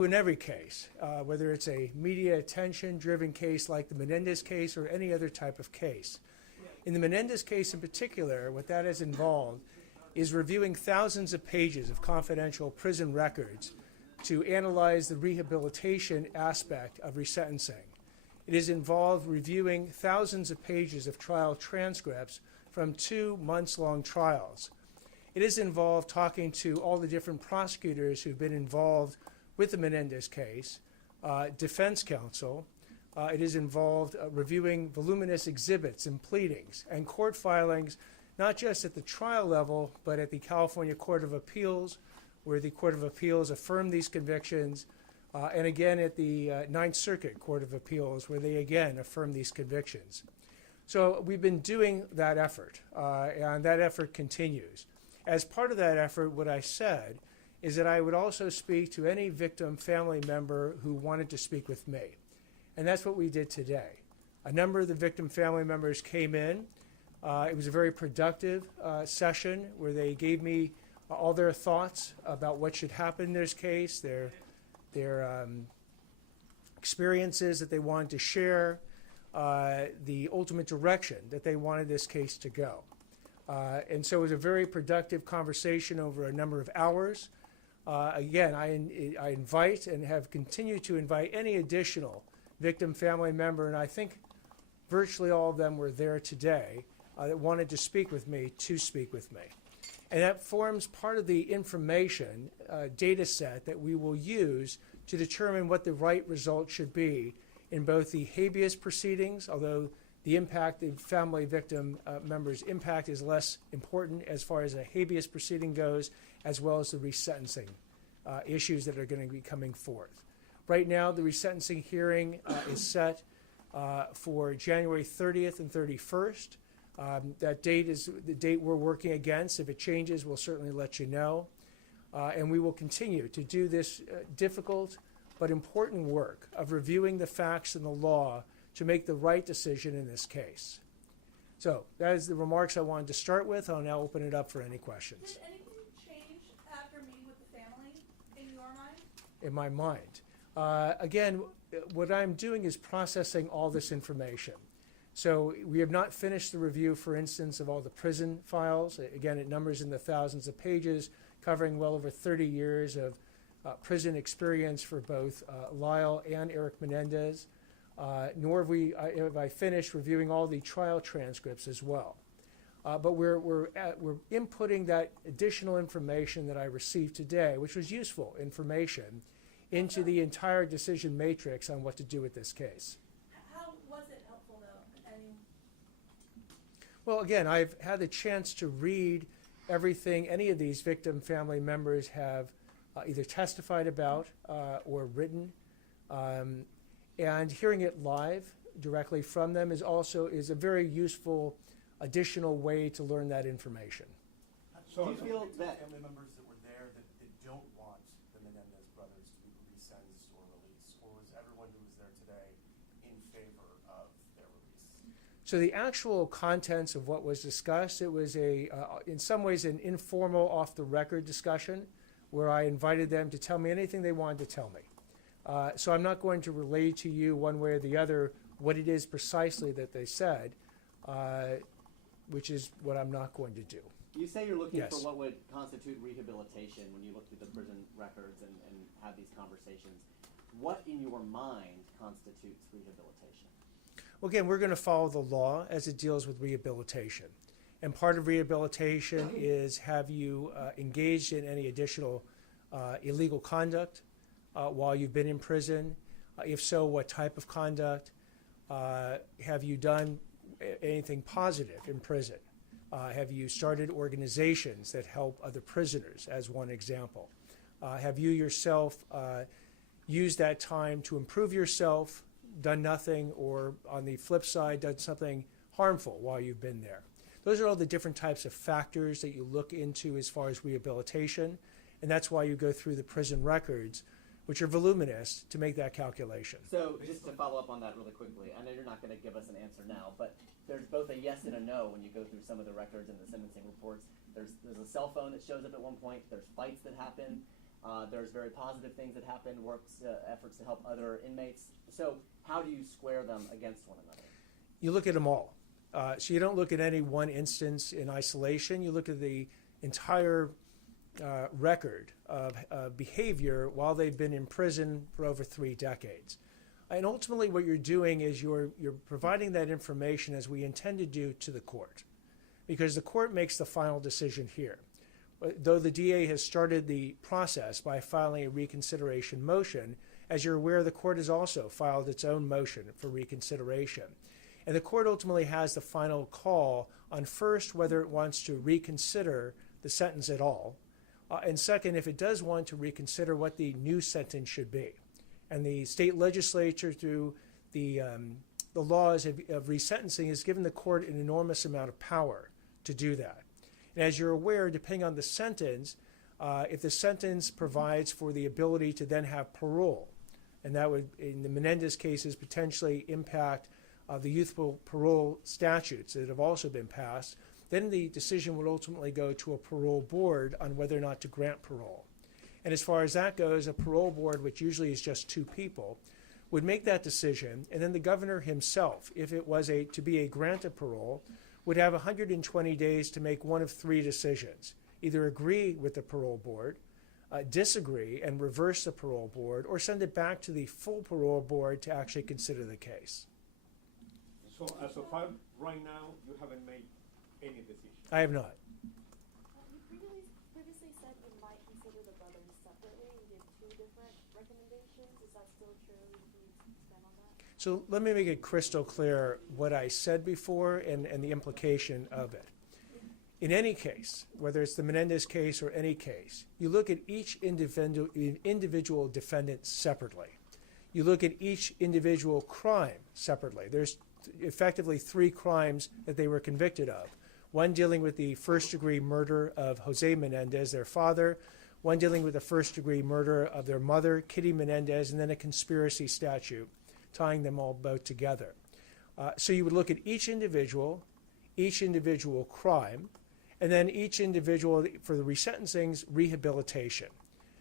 In every case, whether it's a media attention-driven case like the Menendez case or any other type of case. In the Menendez case in particular, what that has involved is reviewing thousands of pages of confidential prison records to analyze the rehabilitation aspect of resentencing. It has involved reviewing thousands of pages of trial transcripts from 2 months-long trials. It has involved talking to all the different prosecutors who've been involved with the Menendez case, defense counsel. It has involved reviewing voluminous exhibits and pleadings and court filings, not just at the trial level, but at the California Court of Appeals, where the Court of Appeals affirmed these convictions, and again at the Ninth Circuit Court of Appeals, where they again affirmed these convictions. So we've been doing that effort, and that effort continues. As part of that effort, what I said is that I would also speak to any victim family member who wanted to speak with me. And that's what we did today. A number of the victim family members came in. It was a very productive session where they gave me all their thoughts about what should happen in this case, their experiences that they wanted to share, the ultimate direction that they wanted this case to go. And so it was a very productive conversation over a number of hours. Again, I invite and have continued to invite any additional victim family member, and I think virtually all of them were there today, that wanted to speak with me, to speak with me. And that forms part of the information data set that we will use to determine what the right result should be in both the habeas proceedings, although the impact, the family victim members' impact is less important as far as a habeas proceeding goes, as well as the resentencing issues that are going to be coming forth. Right now, the resentencing hearing is set for January 30th and 31st. That date is the date we're working against. If it changes, we'll certainly let you know. And we will continue to do this difficult but important work of reviewing the facts and the law to make the right decision in this case. So that is the remarks I wanted to start with. I'll now open it up for any questions. Did anything change after meeting with the family in your mind? In my mind. Again, what I'm doing is processing all this information. So we have not finished the review, for instance, of all the prison files. Again, it numbers in the thousands of pages, covering well over 30 years of prison experience for both Lyle and Eric Menendez. Nor have I finished reviewing all the trial transcripts as well. But we're inputting that additional information that I received today, which was useful information, into the entire decision matrix on what to do with this case. How was it helpful, though? Well, again, I've had the chance to read everything any of these victim family members have either testified about or written. And hearing it live directly from them is a very useful additional way to learn that information. So do you feel that family members that were there that don't want the Menendez brothers to be resentenced or released, or was everyone who was there today in favor of their release? So the actual contents of what was discussed, it was in some ways an informal, off-the-record discussion where I invited them to tell me anything they wanted to tell me. So I'm not going to relay to you one way or the other what it is precisely that they said, which is what I'm not going to do. You say you're looking Yes. for what would constitute rehabilitation when you look through the prison records and have these conversations. What in your mind constitutes rehabilitation? Well, again, we're going to follow the law as it deals with rehabilitation. And part of rehabilitation is have you engaged in any additional illegal conduct while you've been in prison? If so, what type of conduct? Have you done anything positive in prison? Have you started organizations that help other prisoners, as one example? Have you yourself used that time to improve yourself, done nothing, or on the flip side, done something harmful while you've been there? Those are all the different types of factors that you look into as far as rehabilitation, and that's why you go through the prison records, which are voluminous, to make that calculation. So just to follow up on that really quickly, I know you're not going to give us an answer now, but there's both a yes and a no when you go through some of the records and the sentencing reports. There's a cell phone that shows up at one point. There's fights that happen. There's very positive things that happen, efforts to help other inmates. So how do you square them against one another? You look at them all. So you don't look at any one instance in isolation. You look at the entire record of behavior while they've been in prison for over 3 decades. And ultimately what you're doing is you're providing that information, as we intend to do, to the court, because the court makes the final decision here. Though the DA has started the process by filing a reconsideration motion, as you're aware, the court has also filed its own motion for reconsideration. And the court ultimately has the final call on, first, whether it wants to reconsider the sentence at all, and second, if it does want to reconsider, what the new sentence should be. And the state legislature, through the laws of resentencing, has given the court an enormous amount of power to do that. And as you're aware, depending on the sentence, if the sentence provides for the ability to then have parole, and that would, in the Menendez cases, potentially impact the youthful parole statutes that have also been passed, then the decision would ultimately go to a parole board on whether or not to grant parole. And as far as that goes, a parole board, which usually is just 2 people, would make that decision, and then the governor himself, if it was to be a grant of parole, would have 120 days to make one of 3 decisions: either agree with the parole board, disagree and reverse the parole board, or send it back to the full parole board to actually consider the case. So as of right now, you haven't made any decision? I have not. You previously said you might consider the brothers separately. You gave 2 different recommendations. Is that still true? Can you expand on that? So let me make it crystal clear what I said before and the implication of it. In any case, whether it's the Menendez case or any case, you look at each individual defendant separately. You look at each individual crime separately. There's effectively 3 crimes that they were convicted of. One dealing with the first-degree murder of Jose Menendez, their father, one dealing with the first-degree murder of their mother, Kitty Menendez, and then a conspiracy statute tying them all both together. So you would look at each individual crime, and then each individual, for the resentencing's, rehabilitation.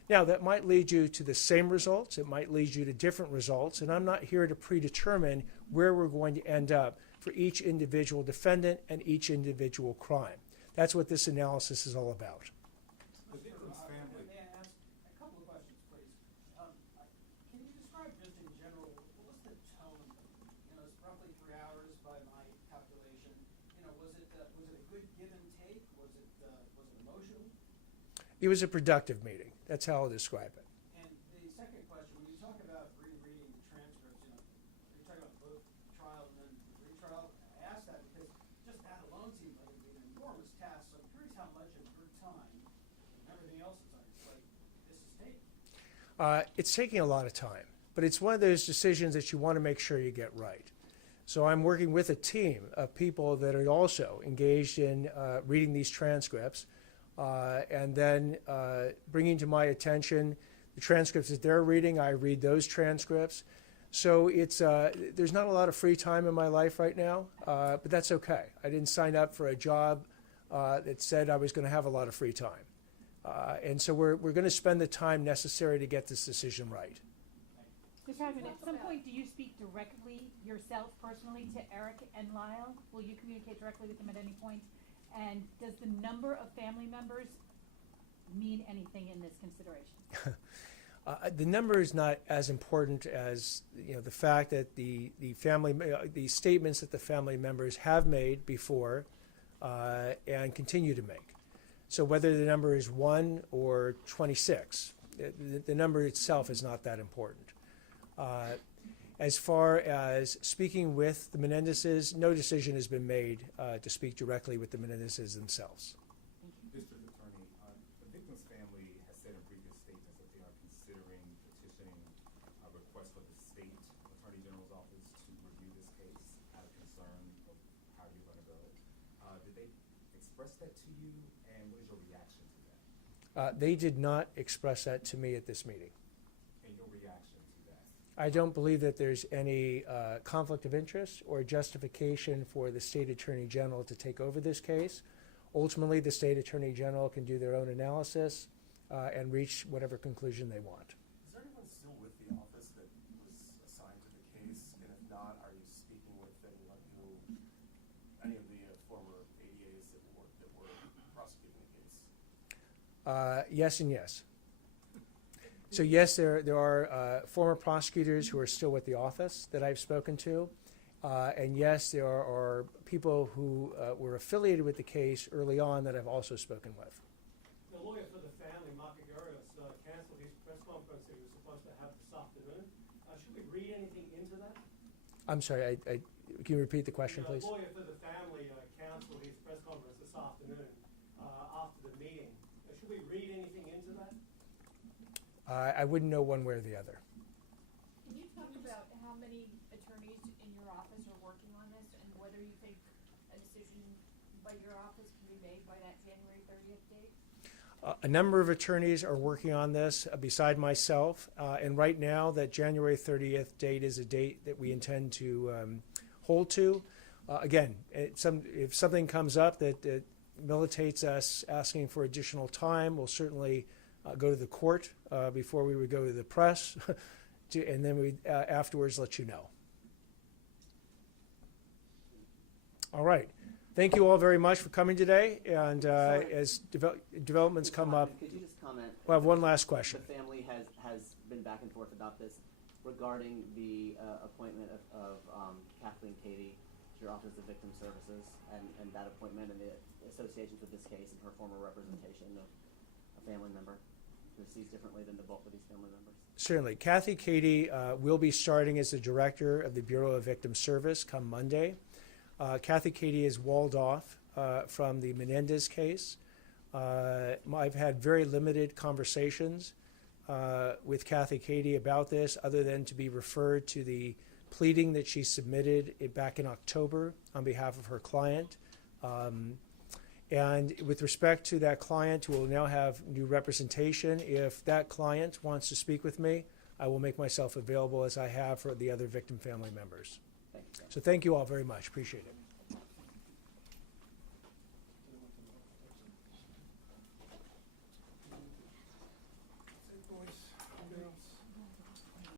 Now, that might lead you to the same results, it might lead you to different results, and I'm not here to predetermine where we're going to end up for each individual defendant and each individual crime. That's what this analysis is all about. The victim's family. May I ask a couple of questions, please? Can you describe just in general, what was the tone? It's roughly 3 hours by my calculation. Was it a good give and take? Was it emotional? It was a productive meeting. That's how I'll describe it. And the second question, when you talk about rereading the transcripts, you're talking about both trial and then retrial. I ask that because just that alone seems like it'd be an enormous task. So I'm curious how much of your time and everything else is on your plate this is taking. It's taking a lot of time, but it's one of those decisions that you want to make sure you get right. So I'm working with a team of people that are also engaged in reading these transcripts, and then bringing to my attention the transcripts that they're reading. I read those transcripts. So there's not a lot of free time in my life right now, but that's okay. I didn't sign up for a job that said I was going to have a lot of free time. And so we're going to spend the time necessary to get this decision right. Mr. President, at some point, do you speak directly yourself personally to Eric and Lyle? Will you communicate directly with them at any point? And does the number of family members mean anything in this consideration? The number is not as important as the fact that the statements that the family members have made before and continue to make. So whether the number is 1 or 26, the number itself is not that important. As far as speaking with the Menendezes, no decision has been made to speak directly with the Menendezes themselves. District Attorney, the victim's family has said in previous statements that they are considering petitioning a request for the state Attorney General's office to review this case out of concern of how you're going to go. Did they express that to you, and what is your reaction to that? They did not express that to me at this meeting. And your reaction to that? I don't believe that there's any conflict of interest or justification for the State Attorney General to take over this case. Ultimately, the State Attorney General can do their own analysis. and reach whatever conclusion they want. Is there anyone still with the office that was assigned to the case? And if not, are you speaking with anyone any of the former ADAs that were prosecuting the case? Yes and yes. So yes, there are former prosecutors who are still with the office that I've spoken to. And yes, there are people who were affiliated with the case early on that I've also spoken with. The lawyer for the family, Mark Agarios, canceled his press conference that he was supposed to have this afternoon. Should we read anything into that? I'm sorry, can you repeat the question, please? The lawyer for the family canceled his press conference this afternoon after the meeting. Should we read anything into that? I wouldn't know one way or the other. Can you talk about how many attorneys in your office are working on this and whether you think a decision by your office can be made by that January 30th date? A number of attorneys are working on this beside myself, and right now that January 30th date is a date that we intend to hold to. Again, if something comes up that militates us asking for additional time, we'll certainly go to the court before we would go to the press, and then we afterwards let you know. All right. Thank you all very much for coming today. And as developments come up, Could you just comment? we'll have one last question. The family has been back and forth about this regarding the appointment of Kathleen Katie to your Office of Victim Services and that appointment and the associations with this case and her former representation of a family member who sees differently than the bulk of these family members. Certainly. Kathy Katie will be starting as the director of the Bureau of Victim Service come Monday. Kathy Katie is walled off from the Menendez case. I've had very limited conversations with Kathy Katie about this, other than to be referred to the pleading that she submitted back in October on behalf of her client. And with respect to that client, who will now have new representation, if that client wants to speak with me, I will make myself available as I have for the other victim family members. Thank you. So thank you all very much. Appreciate it.